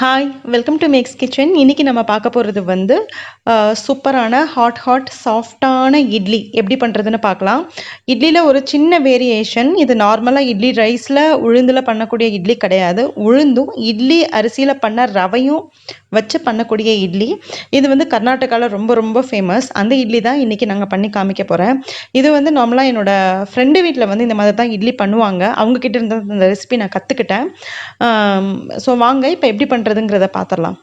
Hi welcome to Max's Kitchen. இன்றைக்கி நம்ம பார்க்க போகிறது வந்து சூப்பரான ஹாட் சாஃப்டான இட்லி எப்படி பண்ணுறதுன்னு பார்க்கலாம். இட்லியில் ஒரு சின்ன வேரியேஷன். இது நார்மலாக இட்லி ரைஸில் உளுந்தில் பண்ணக்கூடிய இட்லி கிடையாது. உளுந்தும் இட்லி அரிசியில் பண்ண ரவையும் வச்சு பண்ணக்கூடிய இட்லி. இது வந்து கர்நாடகாவில் ரொம்ப ரொம்ப ஃபேமஸ். அந்த இட்லி தான் இன்றைக்கி நாங்கள் பண்ணி காமிக்க போகிறேன். இது வந்து நார்மலாக என்னோடய ஃப்ரெண்டு வீட்டில் வந்து இந்த மாதிரி தான் இட்லி பண்ணுவாங்க. அவங்கக்கிட்ட இருந்த இந்த ரெசிபி நான் கற்றுக்கிட்டேன். ஸோ வாங்க இப்போ எப்படி பண்ணுறதுங்கிறத பார்த்துடலாம்.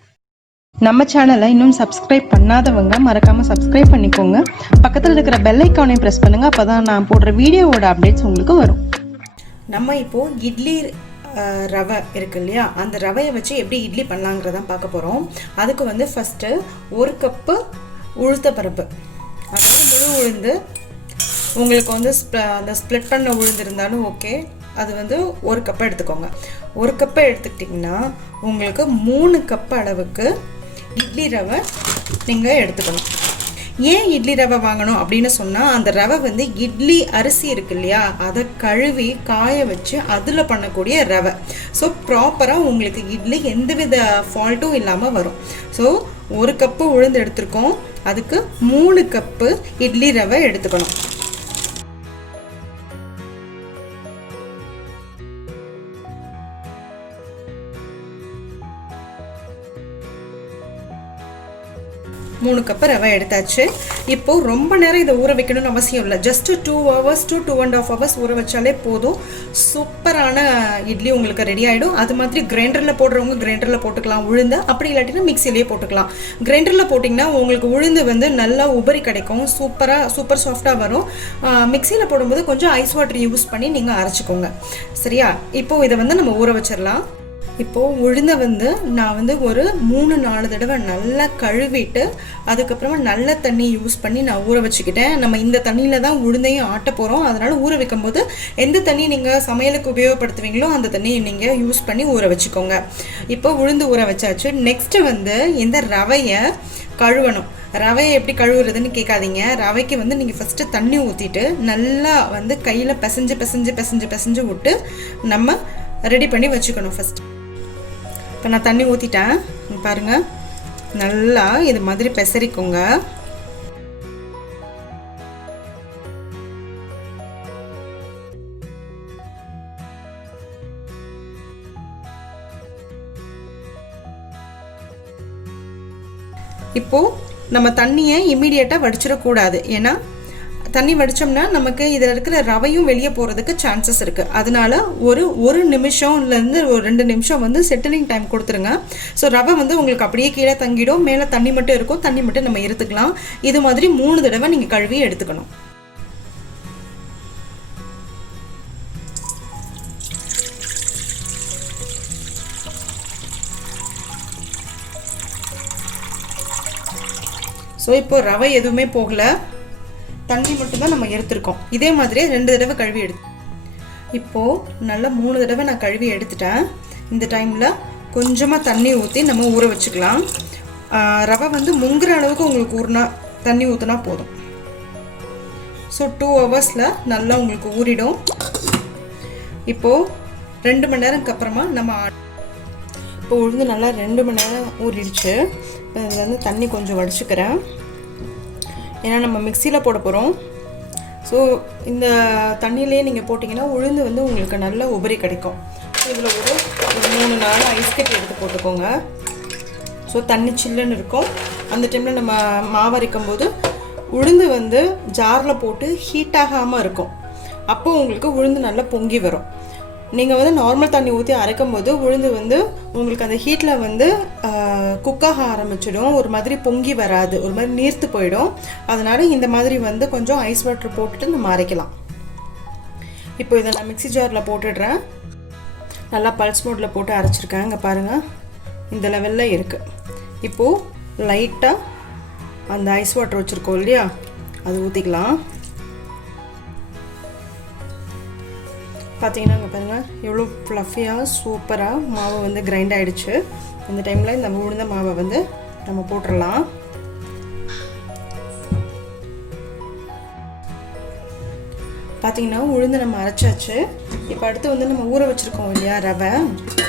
நம்ம சேனலை இன்னும் சப்ஸ்கிரைப் பண்ணாதவங்க மறக்காமல் சப்ஸ்கிரைப் பண்ணிக்கோங்க. பக்கத்தில் இருக்கிற பெல் ஐக்கானையும் ப்ரெஸ் பண்ணுங்கள். அப்போ தான் நான் போடுற வீடியோவோட அப்டேட்ஸ் உங்களுக்கு வரும். நம்ம இப்போது இட்லி ரவை இருக்குது இல்லையா, அந்த ரவையை வச்சு எப்படி இட்லி பண்ணலாங்கிறதான் பார்க்க போகிறோம். அதுக்கு வந்து ஃபஸ்ட்டு 1 கப்பு உளுத்த பருப்பு, அதாவது முழு உளுந்து. உங்களுக்கு வந்து அந்த ஸ்ப்ளிட் பண்ண உளுந்து இருந்தாலும் ஓகே. அது வந்து 1 கப்பை எடுத்துக்கோங்க. 1 கப்பை எடுத்துக்கிட்டிங்கன்னா உங்களுக்கு 3 கப் அளவுக்கு இட்லி ரவை நீங்கள் எடுத்துக்கணும். ஏன் இட்லி ரவை வாங்கணும் அப்படின்னு சொன்னால், அந்த ரவை வந்து இட்லி அரிசி இருக்கு இல்லையா, அதை கழுவி காய வச்சு அதில் பண்ணக்கூடிய ரவை. ஸோ ப்ராப்பராக உங்களுக்கு இட்லி எந்தவித ஃபால்ட்டும் இல்லாமல் வரும். ஸோ 1 கப்பு உளுந்து எடுத்துருக்கோம், அதுக்கு 3 கப்பு இட்லி ரவை எடுத்துக்கணும். மூணு கப்பு ரவை எடுத்தாச்சு. இப்போது ரொம்ப நேரம் இதை ஊற வைக்கணும்னு அவசியம் இல்லை. ஜஸ்ட்டு 2 hours to 2.5 hours ஊற வச்சாலே போதும். சூப்பரான இட்லி உங்களுக்கு ரெடி ஆகிடும். அது மாதிரி கிரைண்டரில் போடுறவங்க கிரைண்டரில் போட்டுக்கலாம் உளுந்து, அப்படி இல்லாட்டினா மிக்சிலேயே போட்டுக்கலாம். கிரைண்டரில் போட்டிங்கன்னா உங்களுக்கு உளுந்து வந்து நல்லா உபரி கிடைக்கும், சூப்பர் சாஃப்டாக வரும். மிக்சியில் போடும்போது கொஞ்சம் ஐஸ் வாட்டர் யூஸ் பண்ணி நீங்கள் அரைச்சிக்கோங்க. சரியா? இப்போது இதை வந்து நம்ம ஊற வச்சிடலாம். இப்போது உளுந்தை வந்து நான் வந்து ஒரு 3-4 தடவை நல்லா கழுவிட்டு அதுக்கப்புறமா நல்ல தண்ணி யூஸ் பண்ணி நான் ஊற வச்சுக்கிட்டேன். நம்ம இந்த தண்ணியில் தான் உளுந்தையும் ஆட்ட போகிறோம். அதனால் ஊற வைக்கும் போது எந்த தண்ணி நீங்கள் சமையலுக்கு உபயோகப்படுத்துவீங்களோ அந்த தண்ணியை நீங்கள் யூஸ் பண்ணி ஊற வச்சுக்கோங்க. இப்போ உளுந்து ஊற வச்சாச்சு. நெக்ஸ்ட்டு வந்து இந்த ரவையை கழுவணும். ரவையை எப்படி கழுவுறதுன்னு கேட்காதீங்க. ரவைக்கு வந்து நீங்கள் ஃபஸ்ட்டு தண்ணி ஊற்றிட்டு நல்லா வந்து கையில் பிசைஞ்சு விட்டு நம்ம ரெடி பண்ணி வச்சுக்கணும். ஃபஸ்ட்டு இப்போ நான் தண்ணி ஊற்றிட்டேன், பாருங்கள். நல்லா இது மாதிரி பெசரிக்கோங்க. இப்போது நம்ம தண்ணியை இம்மீடியட்டாக வடிச்சிடக்கூடாது. ஏன்னா தண்ணி வடித்தோம்னா நமக்கு இதில் இருக்கிற ரவையும் வெளியே போகிறதுக்கு சான்சஸ் இருக்குது. அதனால ஒரு நிமிஷம்லேருந்து ஒரு 2 நிமிஷம் வந்து செட்டிலிங் டைம் கொடுத்துருங்க. ஸோ ரவை வந்து உங்களுக்கு அப்படியே கீழே தங்கிடும், மேலே தண்ணி மட்டும் இருக்கும். தண்ணி மட்டும் நம்ம எடுத்துக்கலாம். இது மாதிரி 3 தடவை நீங்கள் கழுவி எடுத்துக்கணும். ஸோ இப்போ ரவை எதுவுமே போகலை, தண்ணி மட்டும்தான் நம்ம எடுத்துருக்கோம். இதே மாதிரியே 2 தடவை கழுவி இப்போது நல்லா 3 தடவை நான் கழுவி எடுத்துட்டேன். இந்த டைமில் கொஞ்சமாக தண்ணி ஊற்றி நம்ம ஊற வச்சுக்கலாம். ரவை வந்து முங்குற அளவுக்கு உங்களுக்கு தண்ணி ஊற்றினா போதும். ஸோ 2 hours நல்லா உங்களுக்கு ஊறிடும். இப்போது 2 மணி நேரம்க்கு அப்புறமா நம்ம இப்போ உளுந்து நல்லா 2 மணி நேரம் ஊறிடுச்சு. இதில் வந்து தண்ணி கொஞ்சம் வடிச்சுக்கிறேன், ஏன்னா நம்ம மிக்சியில் போட போகிறோம். ஸோ இந்த தண்ணியிலே நீங்கள் போட்டிங்கன்னா உளுந்து வந்து உங்களுக்கு நல்ல உபரி கிடைக்கும். ஸோ இதில் ஒரு 3-4 ஐஸ் கட்டி எடுத்து போட்டுக்கோங்க. ஸோ தண்ணி சில்லுன்னு இருக்கும். அந்த டைமில் நம்ம மாவு அரைக்கும் போது உளுந்து வந்து ஜாரில் போட்டு ஹீட் ஆகாமல் இருக்கும். அப்போது உங்களுக்கு உளுந்து நல்லா பொங்கி வரும். நீங்கள் வந்து நார்மல் தண்ணி ஊற்றி அரைக்கும் போது உளுந்து வந்து உங்களுக்கு அந்த ஹீட்டில் வந்து குக்காக ஆரம்பிச்சிடும். ஒரு மாதிரி பொங்கி வராது, ஒரு மாதிரி நீர்த்து போயிடும். அதனால் இந்த மாதிரி வந்து கொஞ்சம் ஐஸ் வாட்டர் போட்டுட்டு நம்ம அரைக்கலாம். இப்போ இதை நான் மிக்ஸி ஜாரில் போட்டுடுறேன். நல்லா பல்ஸ் மோடில் போட்டு அரைச்சிருக்கேன். இங்கே பாருங்கள், இந்த லெவலில் இருக்குது. இப்போது லைட்டாக அந்த ஐஸ் வாட்டர் வச்சுருக்கோம் இல்லையா, அது ஊற்றிக்கலாம். பார்த்தீங்கன்னா இங்கே பாருங்கள் எவ்வளோ ஃப்ளஃபியாக சூப்பராக மாவு வந்து கிரைண்ட் ஆகிடுச்சு. இந்த டைமில் இந்த உளுந்த மாவை வந்து நம்ம போட்டுடலாம். பார்த்திங்கன்னா உளுந்து நம்ம அரைச்சாச்சு. இப்போ அடுத்து வந்து நம்ம ஊற வச்சுருக்கோம் இல்லையா ரவை,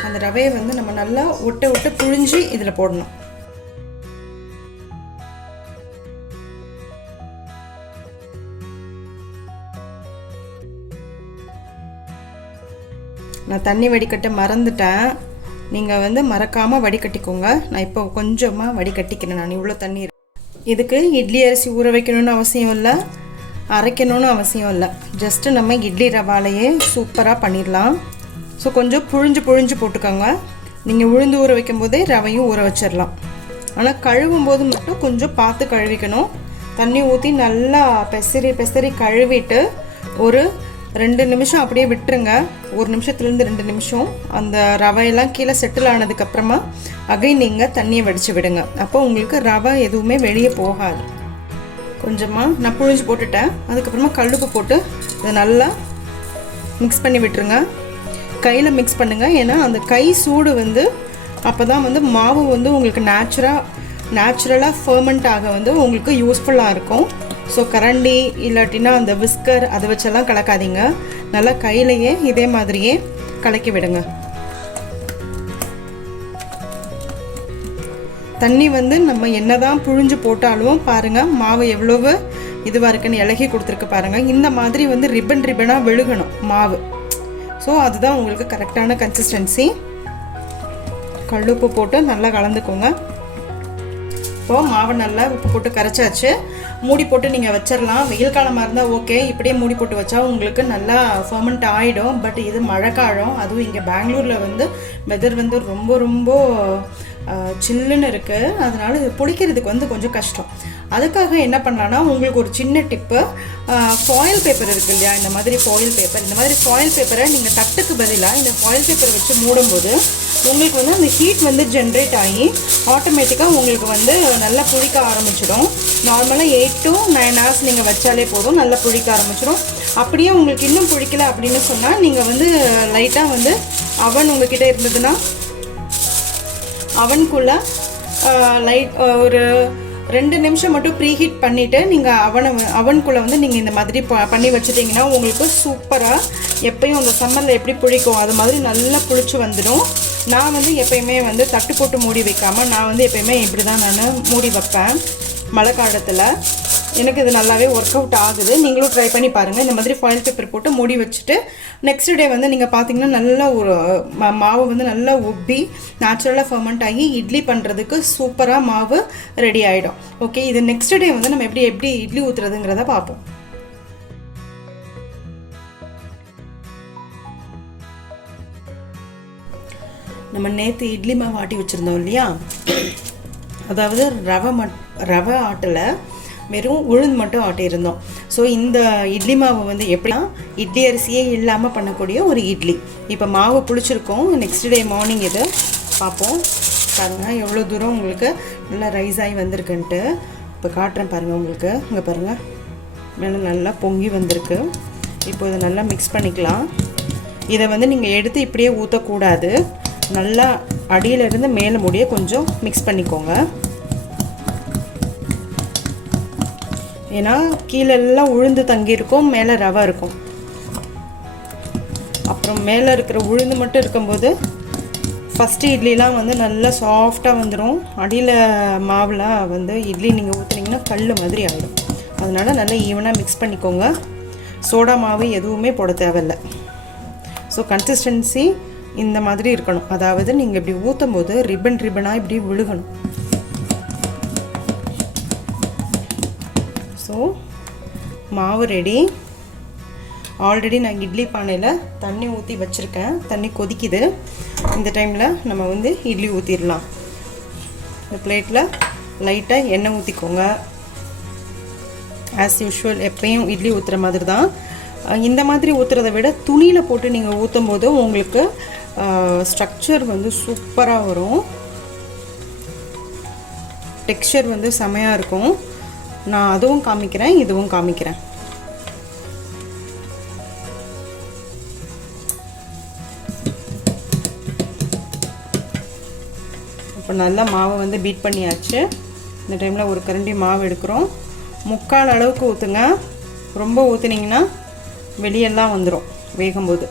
அந்த ரவையை வந்து நம்ம நல்லா ஒட்ட புழிஞ்சு இதில் போடணும். நான் தண்ணி வடிகட்ட மறந்துட்டேன், நீங்கள் வந்து மறக்காமல் வடிகட்டிக்கோங்க. நான் இப்போ கொஞ்சமாக வடிகட்டிக்கிறேன். நான் இவ்வளோ தண்ணி. இதுக்கு இட்லி அரிசி ஊற வைக்கணும்னு அவசியம் இல்லை, அரைக்கணும்னு அவசியம் இல்லை. ஜஸ்ட்டு நம்ம இட்லி ரவாலையே சூப்பராக பண்ணிடலாம். ஸோ கொஞ்சம் புழிஞ்சு போட்டுக்கோங்க. நீங்கள் உளுந்து ஊற வைக்கும் போதே ரவையும் ஊற வச்சிடலாம். ஆனால் கழுவும் போது மட்டும் கொஞ்சம் பார்த்து கழுவிக்கணும். தண்ணி ஊற்றி நல்லா பெசரி கழுவிட்டு ஒரு 2 நிமிஷம் அப்படியே விட்டுருங்க. 1 நிமிஷத்துலேருந்து 2 நிமிஷம் அந்த ரவையெல்லாம் கீழே செட்டில் ஆனதுக்கப்புறமா அகைன் நீங்கள் தண்ணியை வடித்து விடுங்க. அப்போ உங்களுக்கு ரவை எதுவுமே வெளியே போகாது. கொஞ்சமாக நான் புழிஞ்சு போட்டுட்டேன். அதுக்கப்புறமா கல்லுப்பு போட்டு இதை நல்லா மிக்ஸ் பண்ணி விட்டுருங்க. கையில் மிக்ஸ் பண்ணுங்கள், ஏன்னா அந்த கை சூடு வந்து அப்போ தான் வந்து மாவு வந்து உங்களுக்கு நேச்சுரலாக ஃபர்மெண்ட் ஆக வந்து உங்களுக்கு யூஸ்ஃபுல்லாக இருக்கும். ஸோ கரண்டி இல்லாட்டினா அந்த விஸ்கர் அதை வச்செல்லாம் கலக்காதீங்க. நல்லா கையிலையே இதே மாதிரியே கலக்கி விடுங்க. தண்ணி வந்து நம்ம என்ன தான் புழிஞ்சு போட்டாலும் பாருங்கள் மாவு எவ்வளவு இதுவாக இருக்குன்னு இலகி கொடுத்துருக்கு பாருங்கள். இந்த மாதிரி வந்து ரிப்பனாக விழுகணும் மாவு. ஸோ அதுதான் உங்களுக்கு கரெக்டான கன்சிஸ்டன்சி. கல்லுப்பு போட்டு நல்லா கலந்துக்கோங்க. இப்போது மாவை நல்லா உப்பு போட்டு கரைச்சாச்சு. மூடி போட்டு நீங்கள் வச்சிடலாம். வெயில் காலமாக இருந்தால் ஓகே, இப்படியே மூடி போட்டு வச்சா உங்களுக்கு நல்லா ஃபர்மெண்ட் ஆகிடும். பட் இது மழை காலம், அதுவும் இங்கே பெங்களூரில் வந்து வெதர் வந்து ரொம்ப சில்லுன்னு இருக்குது. அதனால் இது பிடிக்கிறதுக்கு வந்து கொஞ்சம் கஷ்டம். அதுக்காக என்ன பண்ணலான்னா, உங்களுக்கு ஒரு சின்ன டிப்பு, ஃபாயில் பேப்பர் இருக்குது இல்லையா, இந்த மாதிரி ஃபாயில் பேப்பரை நீங்கள் தட்டுக்கு பதிலாக இந்த ஃபாயில் பேப்பரை வச்சு மூடும்போது உங்களுக்கு வந்து அந்த ஹீட் வந்து ஜென்ரேட் ஆகி ஆட்டோமேட்டிக்காக உங்களுக்கு வந்து நல்லா புளிக்க ஆரம்பிச்சிடும். நார்மலாக 8 to 9 hours நீங்கள் வச்சாலே போதும், நல்லா புளிக்க ஆரம்பிச்சிடும். அப்படியே உங்களுக்கு இன்னும் பிடிக்கல அப்படின்னு சொன்னால் நீங்கள் வந்து லைட்டாக வந்து அவன் உங்ககிட்ட இருந்ததுன்னா அவனுக்குள்ளே ஒரு 2 நிமிஷம் மட்டும் ப்ரீஹீட் பண்ணிவிட்டு நீங்கள் அவனுக்குள்ளே வந்து நீங்கள் இந்த மாதிரி பண்ணி வச்சுட்டிங்கன்னா உங்களுக்கு சூப்பராக எப்பயும் அந்த சம்மரில் எப்படி புளிக்கும் அது மாதிரி நல்லா புளிச்சு வந்துடும். நான் வந்து எப்பயுமே வந்து தட்டு போட்டு மூடி வைக்காமல் நான் வந்து எப்பயுமே இப்படி தான் நான் மூடி வைப்பேன் மழை காலத்தில். எனக்கு இது நல்லாவே ஒர்க் அவுட் ஆகுது. நீங்களும் ட்ரை பண்ணி பாருங்கள். இந்த மாதிரி ஃபாயில் பேப்பர் போட்டு மூடி வச்சுட்டு நெக்ஸ்ட் டே வந்து நீங்கள் பார்த்தீங்கன்னா நல்லா ஒரு மாவு வந்து நல்லா உப்பி நேச்சுரலாக ஃபர்மெண்ட் ஆகி இட்லி பண்ணுறதுக்கு சூப்பராக மாவு ரெடி ஆகிடும். ஓகே, இது நெக்ஸ்ட் டே வந்து நம்ம எப்படி இட்லி ஊற்றுறதுங்கிறத பார்ப்போம். நம்ம நேற்று இட்லி மாவு ஆட்டி வச்சுருந்தோம் இல்லையா, அதாவது ரவை ஆட்டலை, வெறும் உளுந்து மட்டும் ஆட்டியிருந்தோம். ஸோ இந்த இட்லி மாவு வந்து எப்படின்னா இட்லி அரிசியே இல்லாமல் பண்ணக்கூடிய ஒரு இட்லி. இப்போ மாவு புளிச்சிருக்கோம். நெக்ஸ்ட் டே மார்னிங் இது பார்ப்போம். பாருங்கள் எவ்வளோ தூரம் உங்களுக்கு நல்லா ரைஸ் ஆகி வந்திருக்குன்ட்டு. இப்போ காட்டுறேன் பாருங்கள் உங்களுக்கு. இங்கே பாருங்கள் மேலே நல்லா பொங்கி வந்திருக்கு. இப்போ இதை நல்லா மிக்ஸ் பண்ணிக்கலாம். இதை வந்து நீங்கள் எடுத்து இப்படியே ஊற்றக்கூடாது. நல்லா அடியிலிருந்து மேலே முடிய கொஞ்சம் மிக்ஸ் பண்ணிக்கோங்க. ஏன்னா கீழெல்லாம் உளுந்து தங்கியிருக்கும், மேலே ரவை இருக்கும். அப்புறம் மேலே இருக்கிற உளுந்து மட்டும் இருக்கும்போது ஃபஸ்ட்டு இட்லிலாம் வந்து நல்லா சாஃப்டாக வந்துடும். அடியில் மாவில் வந்து இட்லி நீங்கள் ஊற்றுனீங்கன்னா கல் மாதிரி ஆகிடும். அதனால் நல்லா ஈவனாக மிக்ஸ் பண்ணிக்கோங்க. சோடா மாவு எதுவுமே போட தேவையில்லை. ஸோ கன்சிஸ்டன்சி இந்த மாதிரி இருக்கணும். அதாவது நீங்கள் இப்படி ஊற்றும் போது ரிப்பனாக இப்படி விழுகணும். ஸோ மாவு ரெடி. ஆல்ரெடி நான் இட்லி பானையில் தண்ணி ஊற்றி வச்சுருக்கேன். தண்ணி கொதிக்குது. இந்த டைமில் நம்ம வந்து இட்லி ஊற்றிடலாம். இந்த பிளேட்டில் லைட்டாக எண்ணெய் ஊற்றிக்கோங்க. ஆஸ் யூஷுவல் எப்பயும் இட்லி ஊற்றுற மாதிரி தான். இந்த மாதிரி ஊற்றுறதை விட துணியில் போட்டு நீங்கள் ஊற்றும் போது உங்களுக்கு ஸ்ட்ரக்சர் வந்து சூப்பராக வரும். டெக்ஸ்சர் வந்து செமையாக இருக்கும். நான் அதுவும் காமிக்கிறேன், இதுவும் காமிக்கிறேன். இப்போ நல்லா மாவை வந்து பீட் பண்ணியாச்சு. இந்த டைமில் ஒரு கரண்டி மாவு எடுக்கிறோம். 3/4 அளவுக்கு ஊற்றுங்க. ரொம்ப ஊற்றுனீங்கன்னா வெளியெல்லாம் வந்துடும் வேகும்போது.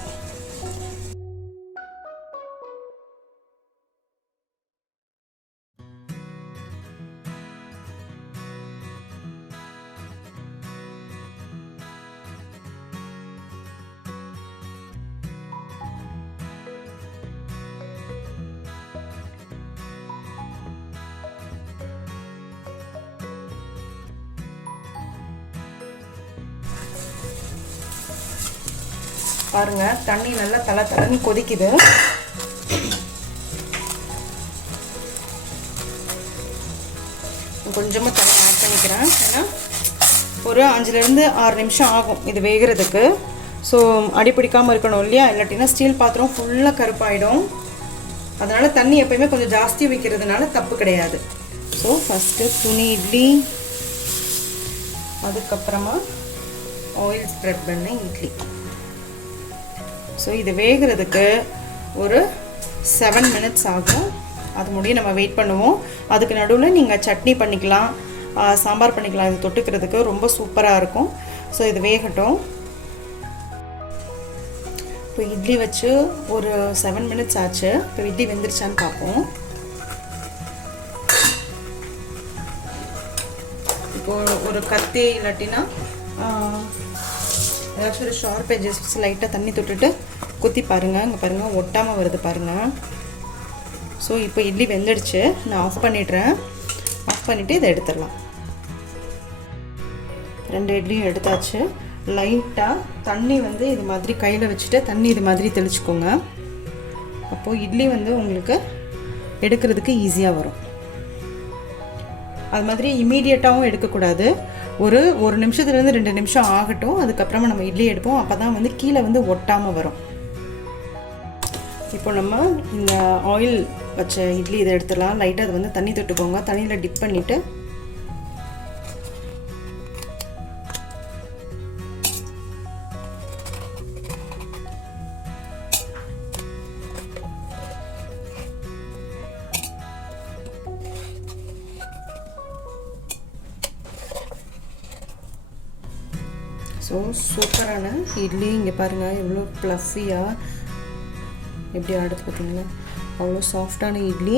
பாருங்க தண்ணி நல்லா தண்ணி கொதிக்குது. கொஞ்சமாக தண்ணி ஆட் பண்ணிக்கிறேன். ஏன்னா ஒரு 5லேருந்து 6 நிமிஷம் ஆகும் இது வேகிறதுக்கு. ஸோ அடி பிடிக்காமல் இருக்கணும் இல்லையா, இல்லாட்டினா ஸ்டீல் பாத்திரம் ஃபுல்லாக கருப்பாயிடும். அதனால் தண்ணி எப்போயுமே கொஞ்சம் ஜாஸ்தி வைக்கிறதுனால தப்பு கிடையாது. ஸோ ஃபஸ்ட்டு துணி இட்லி, அதுக்கப்புறமா ஆயில் ஸ்ப்ரெட் பண்ண இட்லி. ஸோ இது வேகிறதுக்கு ஒரு 7 மினிட்ஸ் ஆகும். அது முடிய நம்ம வெயிட் பண்ணுவோம். அதுக்கு நடுவில் நீங்கள் சட்னி பண்ணிக்கலாம், சாம்பார் பண்ணிக்கலாம். இது தொட்டுக்கிறதுக்கு ரொம்ப சூப்பராக இருக்கும். ஸோ இது வேகட்டும். இப்போ இட்லி வச்சு ஒரு 7 மினிட்ஸ் ஆச்சு. இப்போ இட்லி வெந்துருச்சான்னு பார்ப்போம். இப்போது ஒரு கத்தி இல்லாட்டினா ஏதாச்சும் ஒரு ஷார்ப் எட்ஜஸ் லைட்டாக தண்ணி தொட்டுட்டு குத்தி பாருங்கள். இங்கே பாருங்கள் ஒட்டாமல் வருது பாருங்கள். ஸோ இப்போ இட்லி வெந்துடுச்சு. நான் ஆஃப் பண்ணிடுறேன். ஆஃப் பண்ணிவிட்டு இதை எடுத்துடலாம். 2 இட்லியும் எடுத்தாச்சு. லைட்டாக தண்ணி இது மாதிரி கையில் வச்சுட்டு தண்ணி இது மாதிரி தெளிச்சுக்கோங்க. அப்போது இட்லி உங்களுக்கு எடுக்கிறதுக்கு ஈஸியாக வரும். அது மாதிரி இமீடியட்டாகவும் எடுக்கக்கூடாது. ஒரு 1 நிமிஷத்துலேருந்து 2 நிமிஷம் ஆகட்டும். அதுக்கப்புறமா நம்ம இட்லி எடுப்போம். அப்போ தான் கீழே ஒட்டாமல் வரும். இப்போ நம்ம இந்த ஆயில் வச்ச இட்லி இதை எடுத்துடலாம். லைட்டாக அது தண்ணி தொட்டுக்கோங்க. தண்ணியில் டிப் பண்ணிவிட்டு ஸோ சூப்பரான இட்லி. இங்கே பாருங்கள் எவ்வளோ ப்ளஃபியாக எப்படி ஆடுது பார்த்தீங்களா, அவ்வளோ சாஃப்டான இட்லி.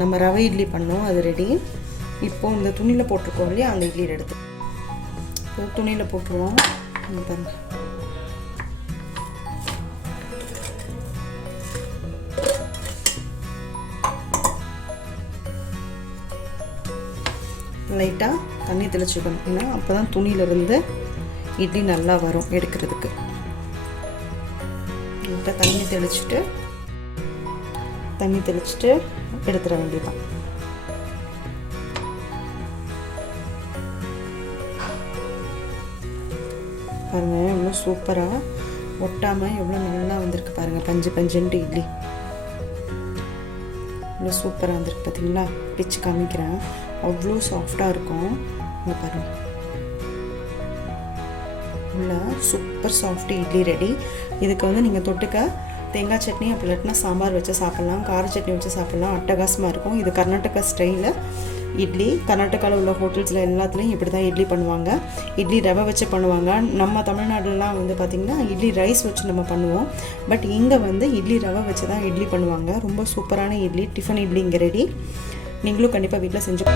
நம்ம ரவை இட்லி பண்ணோம், அது ரெடி. இப்போது இந்த துணியில் போட்டிருக்கோம் இல்லையா, அந்த இட்லி எடுத்து இப்போ துணியில் போட்டுருவோம். பாருங்கள் லைட்டாக தண்ணி தெளிச்சுக்கணும். ஏன்னா அப்போ தான் துணியிலேருந்து இட்லி நல்லா வரும் எடுக்கிறதுக்கு. லைட்டாக தண்ணி தெளிச்சுட்டு எடுத்துட வேண்டியதான். பாருங்கள் எவ்வளோ சூப்பராக ஒட்டாமல் எவ்வளோ நல்லா வந்திருக்கு பாருங்கள். பஞ்சுன்ட்டு இட்லி இவ்வளோ சூப்பராக வந்திருக்கு பார்த்தீங்களா. பிச்சு காமிக்கிறேன், அவ்வளோ சாஃப்டாக இருக்கும். இங்கே பாருங்கள் உள்ள சூப்பர் சாஃப்ட் இட்லி ரெடி. இதுக்கு நீங்கள் தொட்டுக்க தேங்காய் சட்னி அப்படி இல்லாட்டினா சாம்பார் வச்சு சாப்பிட்லாம், கார சட்னி வச்சு சாப்பிட்லாம். அட்டகாசமாக இருக்கும். இது கர்நாடகா ஸ்டைலில் இட்லி. கர்நாடகாவில் உள்ள ஹோட்டல்ஸில் எல்லாத்துலேயும் இப்படி தான் இட்லி பண்ணுவாங்க. இட்லி ரவை வச்சு பண்ணுவாங்க. நம்ம தமிழ்நாடுலாம் பார்த்திங்கன்னா இட்லி ரைஸ் வச்சு நம்ம பண்ணுவோம். பட் இங்கே இட்லி ரவை வச்சு தான் இட்லி பண்ணுவாங்க. ரொம்ப சூப்பரான இட்லி, டிஃபன் இட்லி இங்கே ரெடி. நீங்களும் கண்டிப்பாக வீட்டில் செஞ்சு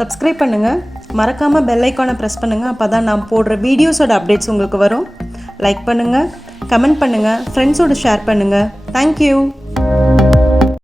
சப்ஸ்கிரைப் பண்ணுங்கள். மறக்காமல் பெல் ஐக்கானை ப்ரெஸ் பண்ணுங்கள். அப்போ தான் நான் போடுற வீடியோஸோட அப்டேட்ஸ் உங்களுக்கு வரும். லைக் பண்ணுங்கள், கமெண்ட் பண்ணுங்கள், ஃப்ரெண்ட்ஸோடு ஷேர் பண்ணுங்கள். தேங்க்யூ.